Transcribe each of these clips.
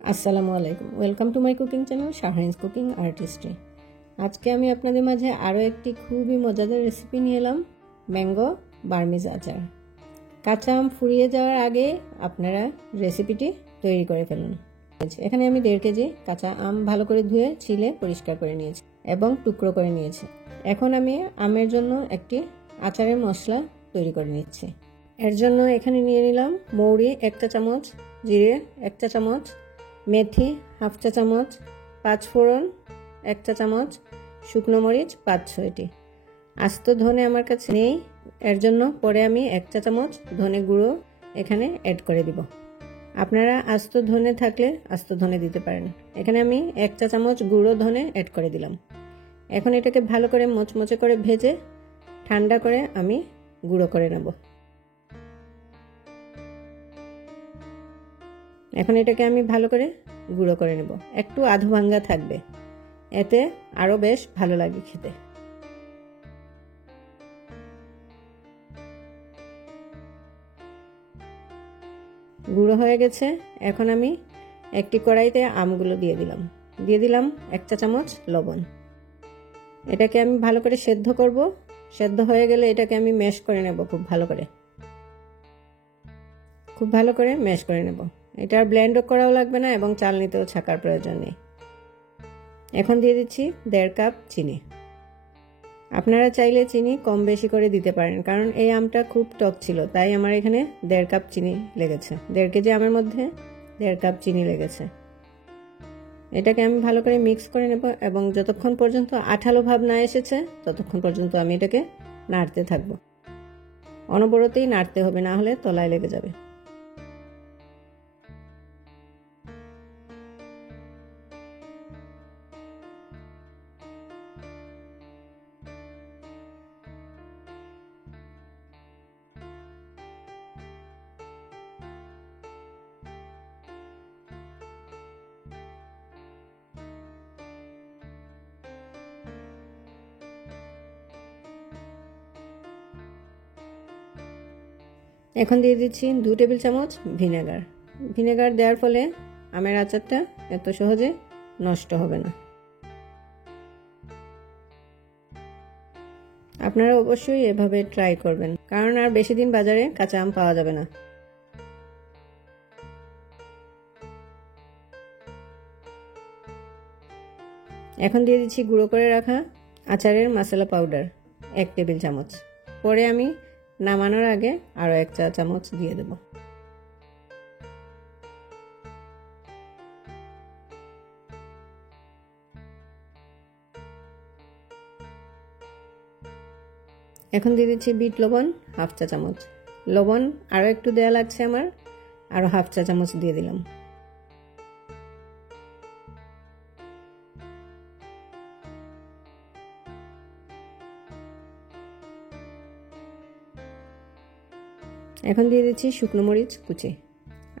আসসালামু আলাইকুম, welcome to my cooking channel Shahrin's cooking artistry. আজকে আমি আপনাদের মাঝে আরও একটি খুবই মজাদার রেসিপি নিয়ে এলাম, ম্যাঙ্গো বার্মিজ আচার। কাঁচা আম ফুরিয়ে যাওয়ার আগে আপনারা রেসিপিটি তৈরি করে ফেলুন। এখানে আমি 1.5 কেজি কাঁচা আম ভালো করে ধুয়ে ছিলে পরিষ্কার করে নিয়েছি এবং টুকরো করে নিয়েছি। এখন আমি আমের জন্য একটি আচারের মশলা তৈরি করে নিচ্ছি। এর জন্য এখানে নিয়ে নিলাম মৌরি 1 চা চামচ, জিরে 1 চা চামচ, মেথি 1/2 চা চামচ, 5 ফোড়ন 1 চা চামচ, শুকনো মরিচ 5-6টি। আস্ত ধনে আমার কাছে নেই, এর জন্য পরে আমি 1 চা চামচ ধনে গুঁড়ো এখানে অ্যাড করে দিব। আপনারা আস্ত ধনে থাকলে আস্ত ধনে দিতে পারেন। এখানে আমি 1 চা চামচ গুঁড়ো ধনে অ্যাড করে দিলাম। এখন এটাকে ভালো করে মচমচে করে ভেজে ঠান্ডা করে আমি গুঁড়ো করে নেব। এখন এটাকে আমি ভালো করে গুঁড়ো করে নেব, একটু আধো ভাঙ্গা থাকবে, এতে আরো বেশ ভালো লাগে খেতে। গুঁড়ো হয়ে গেছে। এখন আমি একটি কড়াইতে আমগুলো দিয়ে দিলাম 1 চা চামচ লবণ। এটাকে আমি ভালো করে সেদ্ধ করব। সেদ্ধ হয়ে গেলে এটাকে আমি ম্যাশ করে নেব খুব ভালো করে ম্যাশ করে নেব। এটা আর ব্লেন্ডও করাও লাগবে না এবং চালনিতেও ছাকার প্রয়োজন নেই। এখন দিয়ে দিচ্ছি 1.5 কাপ চিনি। আপনারা চাইলে চিনি কম বেশি করে দিতে পারেন, কারণ এই আমটা খুব টক ছিল, তাই আমার এখানে 1.5 কাপ চিনি লেগেছে। 1.5 কেজি আমের মধ্যে 1.5 কাপ চিনি লেগেছে। এটাকে আমি ভালো করে মিক্স করে নেব এবং যতক্ষণ পর্যন্ত আঠালো ভাব না এসেছে ততক্ষণ পর্যন্ত আমি এটাকে নাড়তে থাকবো। অনবরতেই নাড়তে হবে, না হলে তলায় লেগে যাবে। এখন দিয়ে দিচ্ছি 2 টেবিল চামচ ভিনেগার। ভিনেগার দেওয়ার ফলে আমের আচারটা এত সহজে নষ্ট হবে না। আপনারা অবশ্যই এভাবে ট্রাই করবেন, কারণ আর বেশি দিন বাজারে কাঁচা আম পাওয়া যাবে না। এখন দিয়ে দিচ্ছি গুঁড়ো করে রাখা আচারের মশলা পাউডার 1 টেবিল চামচ। পরে আমি নামানোর আগে আরো 1 চা চামচ দিয়ে দেব। এখন দিয়ে দিচ্ছি বিট লবণ 1/2 চা চামচ। লবণ আরো একটু দেয়া লাগছে আমার, আরো 1/2 চা চামচ দিয়ে দিলাম। এখন দিয়ে দিচ্ছি শুকনো মরিচ কুচি,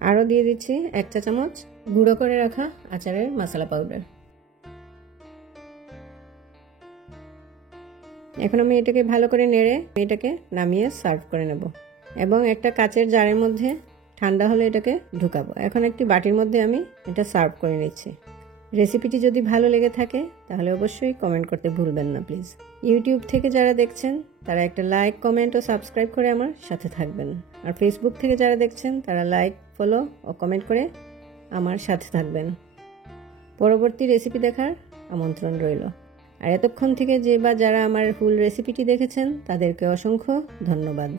আরও দিয়ে দিচ্ছি 1 চা চামচ গুঁড়ো করে রাখা আচারের মশলা পাউডার। এখন আমি এটাকে ভালো করে নেড়ে এটাকে নামিয়ে সার্ভ করে নেব এবং একটা কাচের জারের মধ্যে ঠান্ডা হলে এটাকে ঢুকাবো। এখন একটি বাটির মধ্যে আমি এটা সার্ভ করে নিচ্ছি। রেসিপিটি যদি ভালো লেগে থাকে তাহলে অবশ্যই কমেন্ট করতে ভুলবেন না প্লিজ। ইউটিউব থেকে যারা দেখছেন তারা একটা লাইক, কমেন্ট ও সাবস্ক্রাইব করে আমার সাথে থাকবেন। আর ফেসবুক থেকে যারা দেখছেন তারা লাইক, ফলো ও কমেন্ট করে আমার সাথে থাকবেন। পরবর্তী রেসিপি দেখার আমন্ত্রণ রইল। আর এতক্ষণ থেকে যে বা যারা আমার ফুল রেসিপিটি দেখেছেন তাদেরকে অসংখ্য ধন্যবাদ।